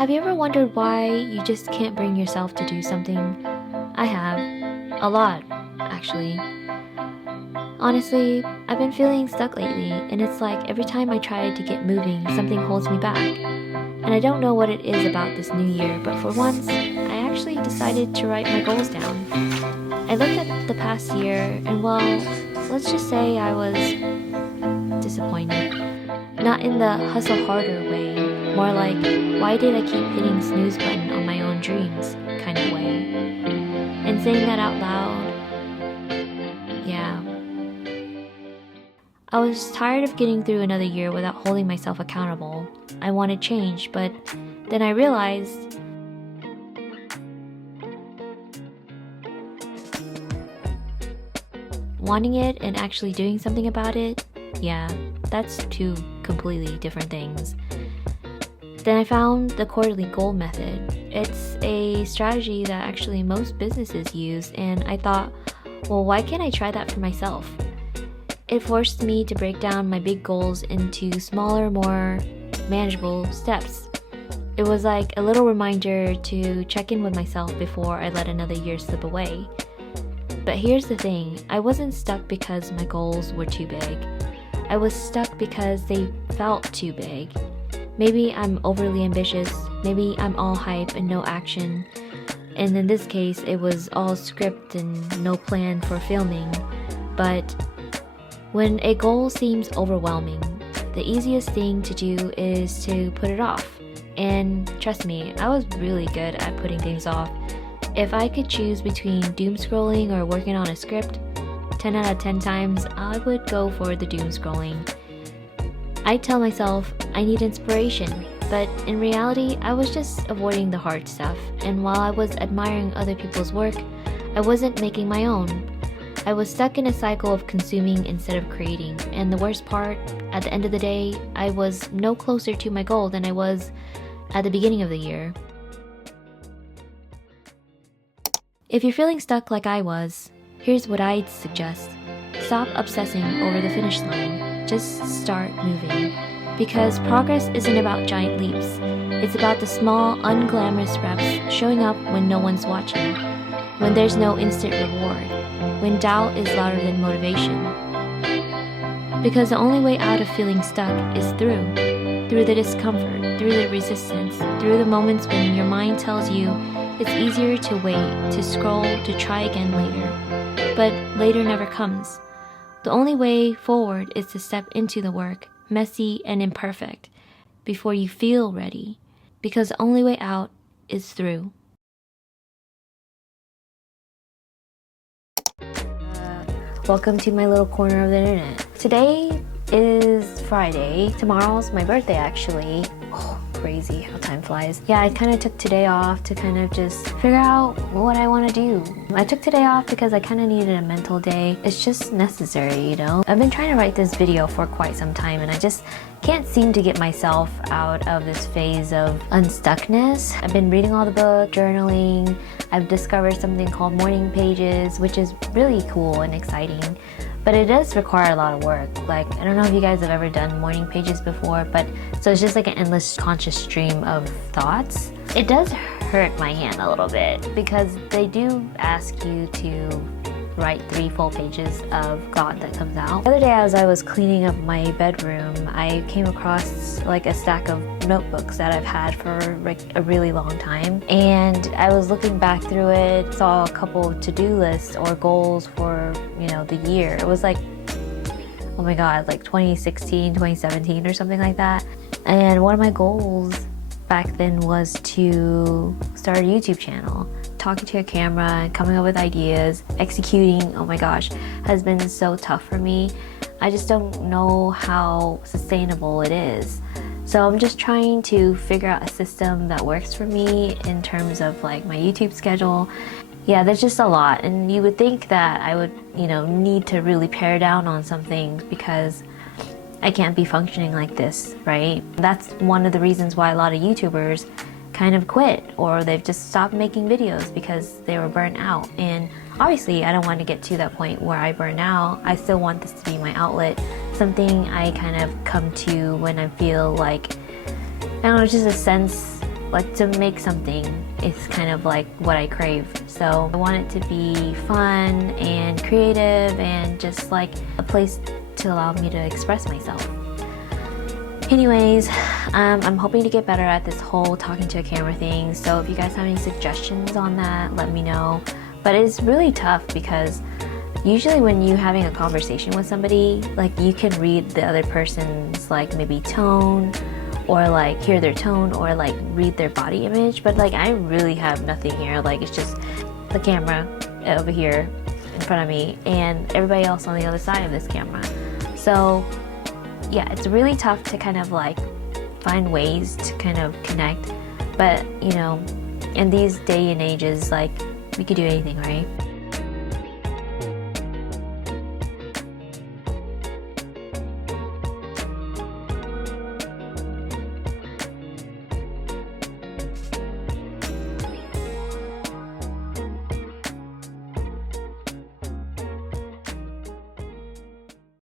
Have you ever wondered why you just can't bring yourself to do something? I have. A lot, actually. Honestly, I've been feeling stuck lately, and it's like every time I try to get moving, something holds me back. And I don't know what it is about this new year, but for once, I actually decided to write my goals down. I looked at the past year, and well, let's just say I was disappointed. Not in the hustle harder way, more like, why did I keep hitting snooze button on my own dreams kind of way. And saying that out loud, yeah. I was tired of getting through another year without holding myself accountable. I wanted change, but then I realized wanting it and actually doing something about it, yeah, that's two completely different things. Then I found the quarterly goal method. It's a strategy that actually most businesses use, and I thought, well, why can't I try that for myself? It forced me to break down my big goals into smaller, more manageable steps. It was like a little reminder to check in with myself before I let another year slip away. But here's the thing, I wasn't stuck because my goals were too big. I was stuck because they felt too big. Maybe I'm overly ambitious, maybe I'm all hype and no action. And in this case, it was all script and no plan for filming. But when a goal seems overwhelming, the easiest thing to do is to put it off. And trust me, I was really good at putting things off. If I could choose between doom scrolling or working on a script, 10 out of 10 times, I would go for the doom scrolling. I tell myself I need inspiration, but in reality, I was just avoiding the hard stuff. And while I was admiring other people's work, I wasn't making my own. I was stuck in a cycle of consuming instead of creating, and the worst part, at the end of the day, I was no closer to my goal than I was at the beginning of the year. If you're feeling stuck like I was, here's what I'd suggest. Stop obsessing over the finish line. Just start moving. Because progress isn't about giant leaps. It's about the small, unglamorous reps showing up when no one's watching, when there's no instant reward, when doubt is louder than motivation. Because the only way out of feeling stuck is through the discomfort, through the resistance, through the moments when your mind tells you it's easier to wait, to scroll, to try again later. But later never comes. The only way forward is to step into the work, messy and imperfect, before you feel ready. Because the only way out is through. Welcome to my little corner of the internet. Today is Friday. Tomorrow's my birthday, actually. Oh, crazy how time flies. Yeah, I kind of took today off to kind of just figure out what I want to do. I took today off because I kind of needed a mental day. It's just necessary, you know? I've been trying to write this video for quite some time, and I just can't seem to get myself out of this phase of unstuckness. I've been reading all the books, journaling. I've discovered something called morning pages, which is really cool and exciting. But it does require a lot of work. Like, I don't know if you guys have ever done morning pages before, but so it's just like an endless conscious stream of thoughts. It does hurt my hand a little bit because they do ask you to write 3 full pages of thought that comes out. The other day as I was cleaning up my bedroom, I came across like a stack of notebooks that I've had for like a really long time. And I was looking back through it, saw a couple of to-do lists or goals for, you know, the year. It was like, oh my God, like 2016, 2017 or something like that. And one of my goals back then was to start a YouTube channel. Talking to a camera and coming up with ideas, executing, oh my gosh, has been so tough for me. I just don't know how sustainable it is. So I'm just trying to figure out a system that works for me in terms of like my YouTube schedule. Yeah, there's just a lot, and you would think that I would, you know, need to really pare down on some things because I can't be functioning like this, right? That's one of the reasons why a lot of YouTubers kind of quit, or they've just stopped making videos because they were burnt out. And obviously I don't want to get to that point where I burn out. I still want this to be my outlet, something I kind of come to when I feel like, I don't know, just a sense like to make something is kind of like what I crave. So I want it to be fun and creative and just like a place to allow me to express myself. Anyways, I'm hoping to get better at this whole talking to a camera thing. So if you guys have any suggestions on that, let me know. But it's really tough because usually when you're having a conversation with somebody, like you can read the other person's like maybe tone or like hear their tone or like read their body image. But like I really have nothing here. Like it's just the camera over here in front of me and everybody else on the other side of this camera. So yeah, it's really tough to kind of like find ways to kind of connect. But you know, in these day and ages, like we could do anything, right?